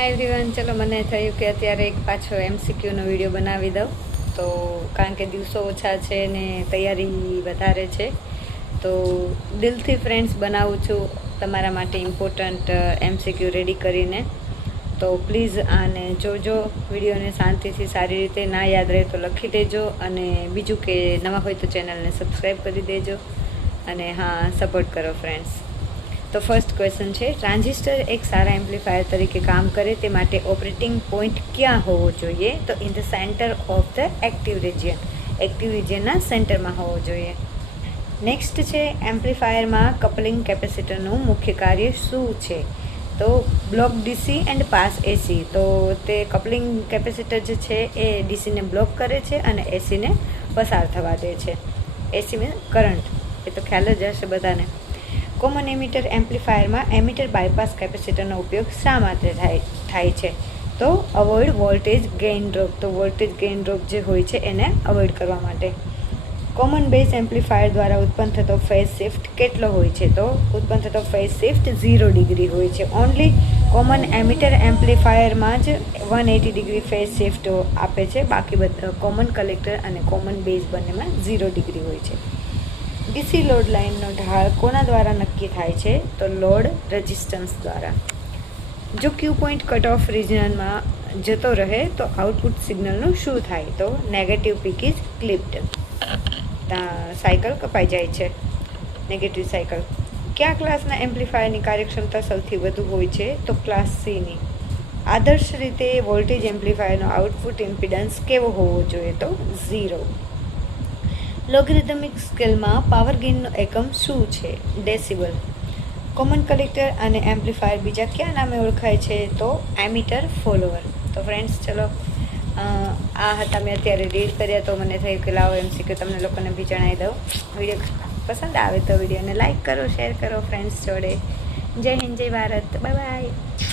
Hi everyone, ચલો મને થયું કે અત્યારે એક પાછો એમસીક્યુનો વિડીયો બનાવી દઉં. તો કારણ કે દિવસો ઓછા છે ને તૈયારી વધારે છે, તો દિલથી ફ્રેન્ડ્સ બનાવું છું તમારા માટે ઇમ્પોર્ટન્ટ એમસીક્યુ રેડી કરીને. તો પ્લીઝ આને જોજો, વિડીયોને શાંતિથી સારી રીતે, ના યાદ રહે તો લખી દેજો. અને બીજું કે નવા હોય તો ચેનલને સબસ્ક્રાઈબ કરી દેજો અને હા, સપોર્ટ કરો ફ્રેન્ડ્સ. તો ફર્સ્ટ ક્વેશ્ચન છે, ટ્રાન્ઝિસ્ટર એક સારા એમ્પ્લીફાયર તરીકે કામ કરે તે માટે ઓપરેટિંગ પોઈન્ટ ક્યાં હોવો જોઈએ? તો in the centre of the active region, active રિજિયનના સેન્ટરમાં હોવો જોઈએ. નેક્સ્ટ છે, એમ્પ્લીફાયરમાં કપલિંગ કેપેસિટરનું મુખ્ય કાર્ય શું છે? તો બ્લોક ડીસી એન્ડ પાસ એસી. તો તે કપલિંગ કેપેસિટર જે છે એ ડીસીને બ્લોક કરે છે અને એસીને પસાર થવા દે છે. એસી મીન્સ કરંટ, એ તો ખ્યાલ જ હશે બધાને. કોમન એમિટર એમ્પ્લીફાયરમાં એમિટર બાયપાસ કેપેસિટરનો ઉપયોગ શા માટે થાય છે? તો અવોઇડ વોલ્ટેજ ગેઇન ડ્રોપ. તો વોલ્ટેજ ગેઇન ડ્રોપ જે હોય છે એને અવોઇડ કરવા માટે. કોમન બેઝ એમ્પ્લીફાયર દ્વારા ઉત્પન્ન થતો ફેઝ શિફ્ટ કેટલો હોય છે? તો ઉત્પન્ન થતો ફેઝ શિફ્ટ 0 ડિગ્રી હોય છે. ઓનલી કોમન એમિટર એમ્પ્લીફાયરમાં જ 180 ડિગ્રી ફેઝ શિફ્ટ આપે છે. બાકી બધા કોમન કલેક્ટર અને કોમન બેઝ બંનેમાં 0 ડિગ્રી હોય છે. ડીસી લોડ લાઇનનો ઢાળ કોના દ્વારા નક્કી થાય છે? તો લોડ રેઝિસ્ટન્સ દ્વારા. જો ક્યુ પોઈન્ટ કટ ઓફ રિજનમાં જતો રહે તો આઉટપુટ સિગ્નલનું શું થાય? તો નેગેટિવ પીક ઇઝ ક્લિપ્ડ. સાયકલ કપાઈ જાય છે, નેગેટિવ સાયકલ. કયા ક્લાસના એમ્પ્લીફાયરની કાર્યક્ષમતા સૌથી વધુ હોય છે? તો ક્લાસ સીની. આદર્શ રીતે વોલ્ટેજ એમ્પ્લીફાયરનો આઉટપુટ ઇમ્પિડન્સ કેવો હોવો જોઈએ? તો 0. લોગેરિધમિક સ્કેલમાં પાવર ગેઇનનો એકમ શું છે? ડેસિબલ. કોમન કલેક્ટર અને એમ્પ્લીફાયર બીજા કયા નામે ઓળખાય છે? તો એમિટર ફોલોવર. તો ફ્રેન્ડ્સ, ચલો આ હતા મેં અત્યારે રીડ કર્યા, તો મને થયું કે લાવો એમસીક્યુ તમને લોકોને બી જણાવી દઉં. વિડીયો પસંદ આવે તો વિડીયોને લાઇક કરો, શેર કરો ફ્રેન્ડ્સ જોડે. જય હિન્દ, જય ભારત, બાય બાય.